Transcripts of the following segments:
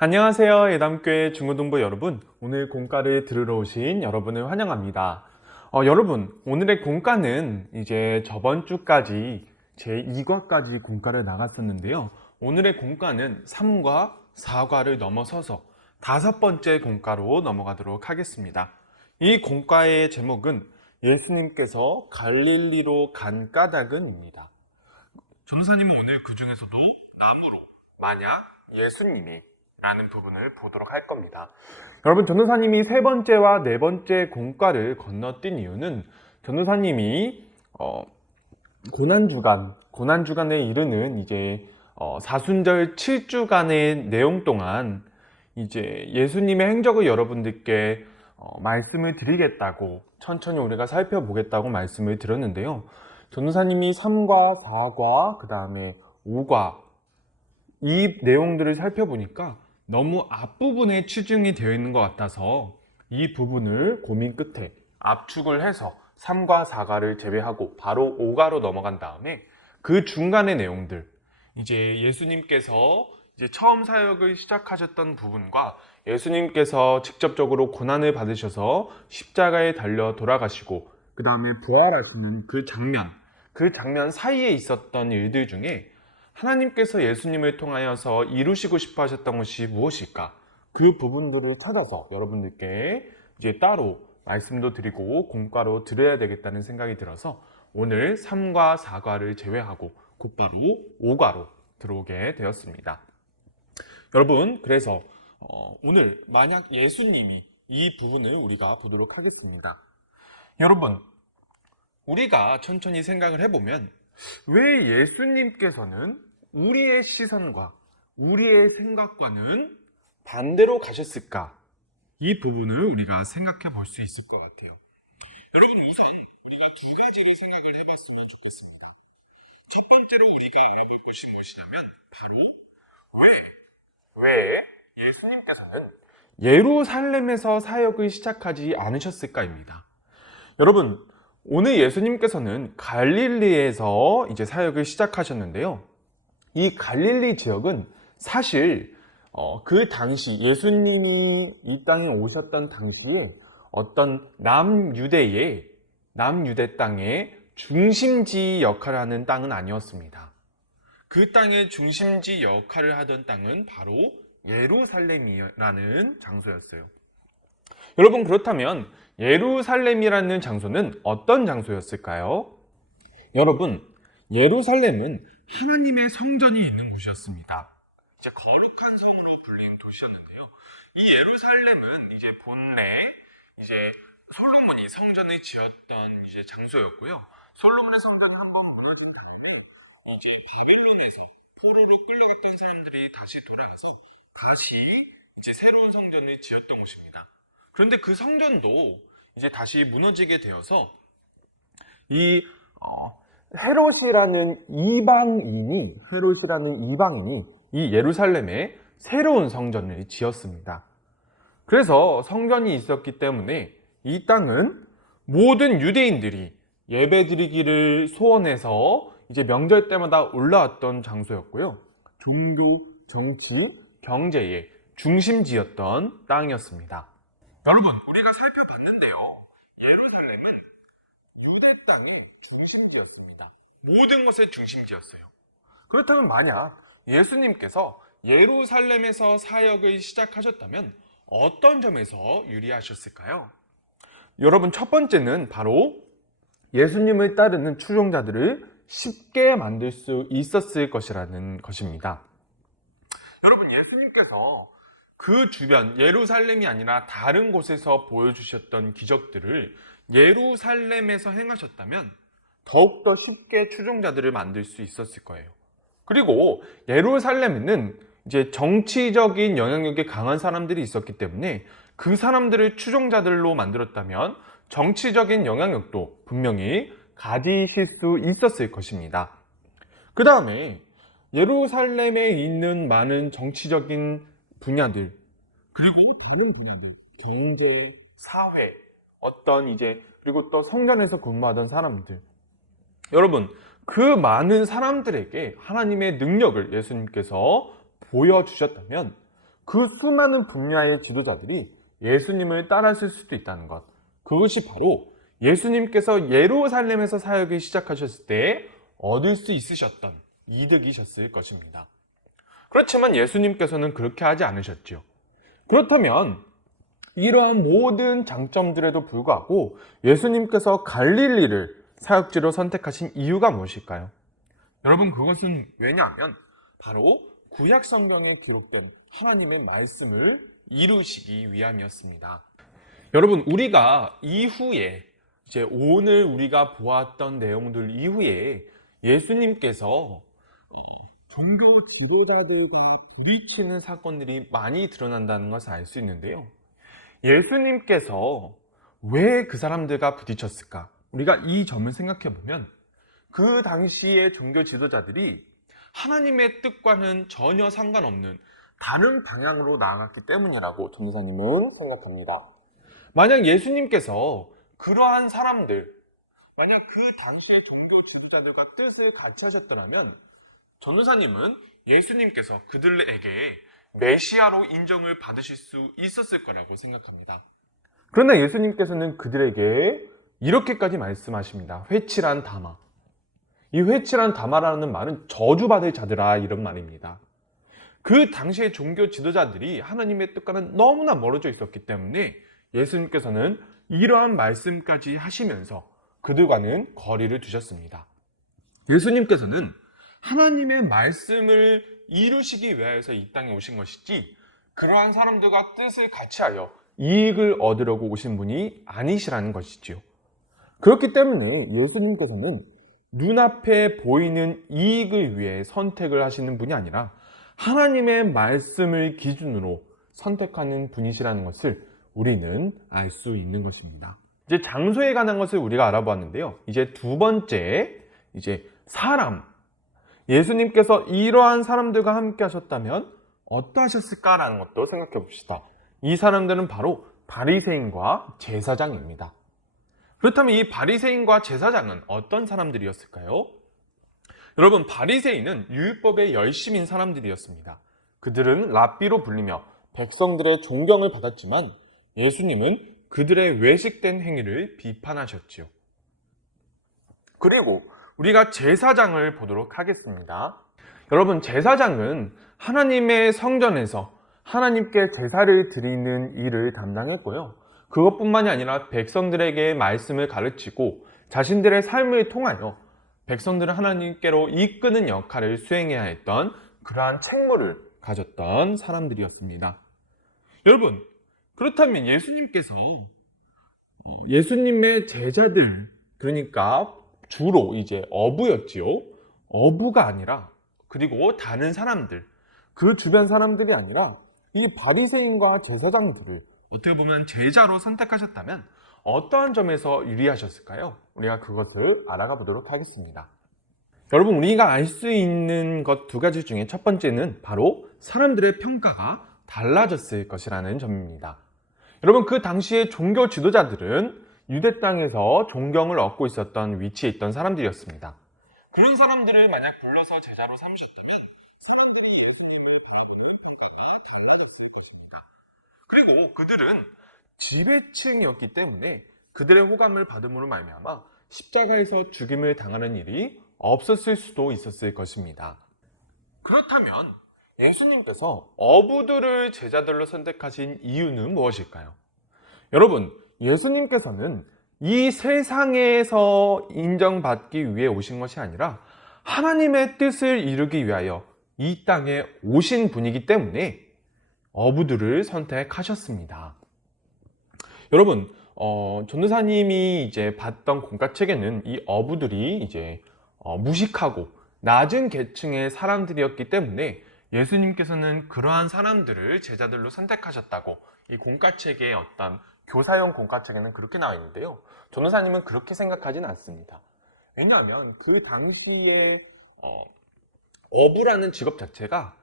안녕하세요. 예담교회 중고등부 여러분. 오늘 공과를 들으러 오신 여러분을 환영합니다. 여러분, 오늘의 공과는 이제 저번 주까지 제2과까지 공과를 나갔었는데요. 오늘의 공과는 3과, 4과를 넘어서서 5번째 공과로 넘어가도록 하겠습니다. 이 공과의 제목은 예수님께서 갈릴리로 간 까닭은입니다. 전도사님은 오늘 그 중에서도 나무로 만약 예수님이 라는 부분을 보도록 할 겁니다. 여러분, 전도사님이 세 번째와 네 번째 공과를 건너뛴 이유는 전도사님이 고난주간에 이르는 이제 사순절 7주간의 내용 동안 이제 예수님의 행적을 여러분들께 말씀을 드리겠다고 천천히 우리가 살펴보겠다고 말씀을 드렸는데요. 전도사님이 3과 4과 그 다음에 5과 이 내용들을 살펴보니까 너무 앞부분에 치중이 되어 있는 것 같아서 이 부분을 고민 끝에 압축을 해서 3과 4과를 제외하고 바로 5과로 넘어간 다음에 그 중간의 내용들, 이제 예수님께서 이제 처음 사역을 시작하셨던 부분과 예수님께서 직접적으로 고난을 받으셔서 십자가에 달려 돌아가시고 그 다음에 부활하시는 그 장면 사이에 있었던 일들 중에 하나님께서 예수님을 통하여서 이루시고 싶어 하셨던 것이 무엇일까? 그 부분들을 찾아서 여러분들께 이제 따로 말씀도 드리고 공과로 드려야 되겠다는 생각이 들어서 오늘 3과 4과를 제외하고 곧바로 5과로 들어오게 되었습니다. 여러분, 그래서 오늘 만약 예수님이 이 부분을 우리가 보도록 하겠습니다. 여러분, 우리가 천천히 생각을 해보면 왜 예수님께서는 우리의 시선과 우리의 생각과는 반대로 가셨을까? 이 부분을 우리가 생각해 볼 수 있을 것 같아요. 여러분, 우선 우리가 두 가지를 생각을 해봤으면 좋겠습니다. 첫 번째로 우리가 알아볼 것이 무엇이냐면 바로 왜 예수님께서는 예루살렘에서 사역을 시작하지 않으셨을까입니다. 여러분, 오늘 예수님께서는 갈릴리에서 이제 사역을 시작하셨는데요. 이 갈릴리 지역은 사실 그 당시 예수님이 이 땅에 오셨던 당시에 어떤 남유대 땅의 중심지 역할을 하는 땅은 아니었습니다. 그 땅의 중심지 역할을 하던 땅은 바로 예루살렘이라는 장소였어요. 여러분, 그렇다면 예루살렘이라는 장소는 어떤 장소였을까요? 여러분, 예루살렘은 하나님의 성전이 있는 곳이었습니다. 이제 거룩한 성으로 불린 도시였는데요. 이 예루살렘은 이제 본래 이제 솔로몬이 성전을 지었던 이제 장소였고요. 솔로몬의 성전을 한번 무너진다면 이제 바벨론에서 포로로 끌려갔던 사람들이 다시 돌아가서 다시 이제 새로운 성전을 지었던 곳입니다. 그런데 그 성전도 이제 다시 무너지게 되어서 이 헤롯이라는 이방인이 이 예루살렘에 새로운 성전을 지었습니다. 그래서 성전이 있었기 때문에 이 땅은 모든 유대인들이 예배드리기를 소원해서 이제 명절 때마다 올라왔던 장소였고요. 종교, 정치, 경제의 중심지였던 땅이었습니다. 여러분, 우리가 살펴봤는데요. 예루살렘은 유대 땅의 중심지였습니다. 모든 것의 중심지였어요. 그렇다면 만약 예수님께서 예루살렘에서 사역을 시작하셨다면 어떤 점에서 유리하셨을까요? 여러분, 첫 번째는 바로 예수님을 따르는 추종자들을 쉽게 만들 수 있었을 것이라는 것입니다. 여러분, 예수님께서 그 주변 예루살렘이 아니라 다른 곳에서 보여주셨던 기적들을 예루살렘에서 행하셨다면 더욱더 쉽게 추종자들을 만들 수 있었을 거예요. 그리고 예루살렘에는 이제 정치적인 영향력이 강한 사람들이 있었기 때문에 그 사람들을 추종자들로 만들었다면 정치적인 영향력도 분명히 가지실 수 있었을 것입니다. 그 다음에 예루살렘에 있는 많은 정치적인 분야들, 그리고 다른 분야들, 경제, 사회, 그리고 또 성전에서 근무하던 사람들. 여러분, 그 많은 사람들에게 하나님의 능력을 예수님께서 보여주셨다면 그 수많은 분야의 지도자들이 예수님을 따랐을 수도 있다는 것. 그것이 바로 예수님께서 예루살렘에서 사역을 시작하셨을 때 얻을 수 있으셨던 이득이셨을 것입니다. 그렇지만 예수님께서는 그렇게 하지 않으셨지요. 그렇다면 이러한 모든 장점들에도 불구하고 예수님께서 갈릴리를 사역지로 선택하신 이유가 무엇일까요? 여러분, 그것은 왜냐하면 바로 구약 성경에 기록된 하나님의 말씀을 이루시기 위함이었습니다. 여러분, 우리가 이후에 이제 오늘 우리가 보았던 내용들 이후에 예수님께서 종교 지도자들과 부딪히는 사건들이 많이 드러난다는 것을 알 수 있는데요. 예수님께서 왜 그 사람들과 부딪혔을까? 우리가 이 점을 생각해 보면 그 당시의 종교 지도자들이 하나님의 뜻과는 전혀 상관없는 다른 방향으로 나아갔기 때문이라고 전도사님은 생각합니다. 만약 예수님께서 그러한 사람들, 만약 그 당시의 종교 지도자들과 뜻을 같이 하셨더라면 전도사님은 예수님께서 그들에게 메시아로 인정을 받으실 수 있었을 거라고 생각합니다. 그러나 예수님께서는 그들에게 이렇게까지 말씀하십니다. 회칠한 다마. 이 회칠한 다마라는 말은 저주받을 자들아, 이런 말입니다. 그 당시의 종교 지도자들이 하나님의 뜻과는 너무나 멀어져 있었기 때문에 예수님께서는 이러한 말씀까지 하시면서 그들과는 거리를 두셨습니다. 예수님께서는 하나님의 말씀을 이루시기 위하여서 이 땅에 오신 것이지 그러한 사람들과 뜻을 같이하여 이익을 얻으려고 오신 분이 아니시라는 것이지요. 그렇기 때문에 예수님께서는 눈앞에 보이는 이익을 위해 선택을 하시는 분이 아니라 하나님의 말씀을 기준으로 선택하는 분이시라는 것을 우리는 알 수 있는 것입니다. 이제 장소에 관한 것을 우리가 알아보았는데요. 이제 두 번째, 사람. 예수님께서 이러한 사람들과 함께 하셨다면 어떠하셨을까라는 것도 생각해 봅시다. 이 사람들은 바로 바리새인과 제사장입니다. 그렇다면 이 바리새인과 제사장은 어떤 사람들이었을까요? 여러분, 바리새인은 율법의 열심인 사람들이었습니다. 그들은 랍비로 불리며 백성들의 존경을 받았지만 예수님은 그들의 외식된 행위를 비판하셨지요. 그리고 우리가 제사장을 보도록 하겠습니다. 여러분, 제사장은 하나님의 성전에서 하나님께 제사를 드리는 일을 담당했고요. 그것뿐만이 아니라 백성들에게 말씀을 가르치고 자신들의 삶을 통하여 백성들을 하나님께로 이끄는 역할을 수행해야 했던 그러한 책무를 가졌던 사람들이었습니다. 여러분, 그렇다면 예수님께서 예수님의 제자들, 그러니까 주로 이제 어부였지요. 어부가 아니라, 그리고 다른 사람들, 그 주변 사람들이 아니라 이 바리새인과 제사장들을 어떻게 보면 제자로 선택하셨다면 어떠한 점에서 유리하셨을까요? 우리가 그것을 알아가 보도록 하겠습니다. 여러분, 우리가 알 수 있는 것 두 가지 중에 첫 번째는 바로 사람들의 평가가 달라졌을 것이라는 점입니다. 여러분, 그 당시의 종교 지도자들은 유대 땅에서 존경을 얻고 있었던 위치에 있던 사람들이었습니다. 그런 사람들을 만약 불러서 제자로 삼으셨다면 사람들이 예수님을 바라보는 평가가 달라졌을 것입니다. 그리고 그들은 지배층이었기 때문에 그들의 호감을 받음으로 말미암아 십자가에서 죽임을 당하는 일이 없었을 수도 있었을 것입니다. 그렇다면 예수님께서 어부들을 제자들로 선택하신 이유는 무엇일까요? 여러분, 예수님께서는 이 세상에서 인정받기 위해 오신 것이 아니라 하나님의 뜻을 이루기 위하여 이 땅에 오신 분이기 때문에 어부들을 선택하셨습니다. 여러분, 전도사님이 이제 봤던 공과책에는 이 어부들이 이제 무식하고 낮은 계층의 사람들이었기 때문에 예수님께서는 그러한 사람들을 제자들로 선택하셨다고 이 공과책의 어떤 교사용 공과책에는 그렇게 나와 있는데요. 전도사님은 그렇게 생각하지는 않습니다. 왜냐하면 그 당시에 어부라는 직업 자체가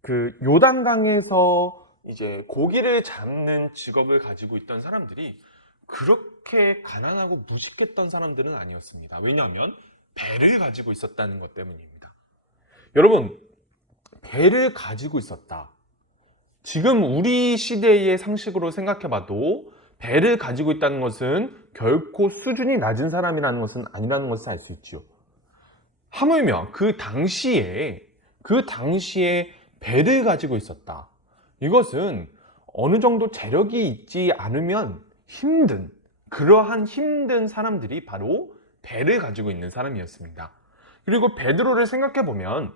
그 요단강에서 이제 고기를 잡는 직업을 가지고 있던 사람들이 그렇게 가난하고 무식했던 사람들은 아니었습니다. 왜냐하면 배를 가지고 있었다는 것 때문입니다. 여러분, 배를 가지고 있었다. 지금 우리 시대의 상식으로 생각해봐도 배를 가지고 있다는 것은 결코 수준이 낮은 사람이라는 것은 아니라는 것을 알 수 있지요. 하물며 그 당시에 배를 가지고 있었다. 이것은 어느 정도 재력이 있지 않으면 그러한 힘든 사람들이 바로 배를 가지고 있는 사람이었습니다. 그리고 베드로를 생각해 보면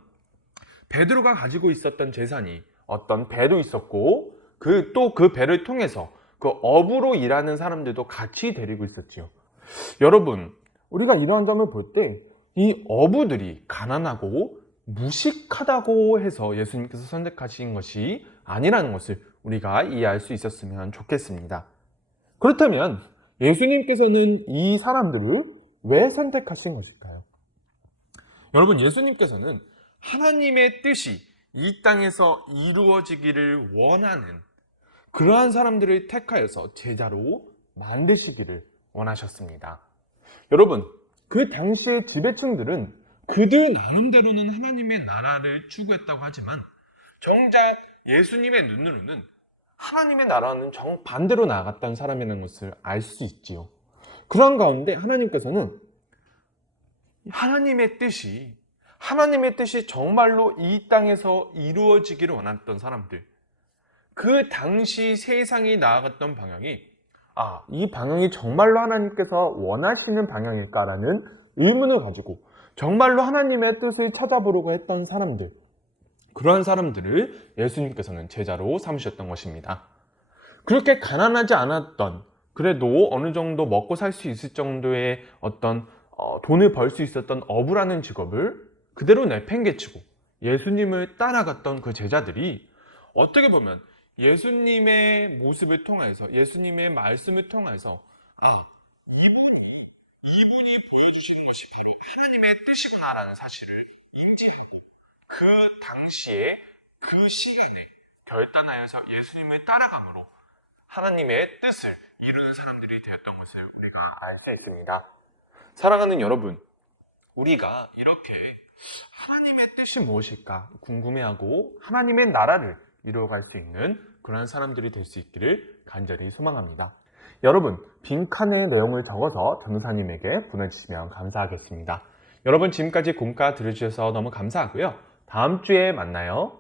베드로가 가지고 있었던 재산이 어떤 배도 있었고 또 그 배를 통해서 그 어부로 일하는 사람들도 같이 데리고 있었지요. 여러분, 우리가 이러한 점을 볼 때 이 어부들이 가난하고 무식하다고 해서 예수님께서 선택하신 것이 아니라는 것을 우리가 이해할 수 있었으면 좋겠습니다. 그렇다면 예수님께서는 이 사람들을 왜 선택하신 것일까요? 여러분, 예수님께서는 하나님의 뜻이 이 땅에서 이루어지기를 원하는 그러한 사람들을 택하여서 제자로 만드시기를 원하셨습니다. 여러분, 그 당시의 지배층들은 그들 나름대로는 하나님의 나라를 추구했다고 하지만 정작 예수님의 눈으로는 하나님의 나라는 정반대로 나아갔다는 사람이라는 것을 알 수 있지요. 그런 가운데 하나님께서는 하나님의 뜻이 정말로 이 땅에서 이루어지기를 원했던 사람들, 그 당시 세상이 나아갔던 방향이 이 방향이 정말로 하나님께서 원하시는 방향일까라는 의문을 가지고 정말로 하나님의 뜻을 찾아보려고 했던 사람들, 그러한 사람들을 예수님께서는 제자로 삼으셨던 것입니다. 그렇게 가난하지 않았던, 그래도 어느 정도 먹고 살 수 있을 정도의 어떤 돈을 벌 수 있었던 어부라는 직업을 그대로 내팽개치고 예수님을 따라갔던 그 제자들이 어떻게 보면 예수님의 모습을 통해서, 예수님의 말씀을 통해서 이분이 보여주시는 것이 바로 하나님의 뜻이구나라는 사실을 인지하고 그 당시에 그 시간에 결단하여서 예수님을 따라감으로 하나님의 뜻을 이루는 사람들이 되었던 것을 우리가 알 수 있습니다. 사랑하는 여러분, 우리가 이렇게 하나님의 뜻이 무엇일까 궁금해하고 하나님의 나라를 이루어갈 수 있는 그런 사람들이 될 수 있기를 간절히 소망합니다. 여러분, 빈칸의 내용을 적어서 변호사님에게 보내주시면 감사하겠습니다. 여러분, 지금까지 공과 들어주셔서 너무 감사하고요. 다음 주에 만나요.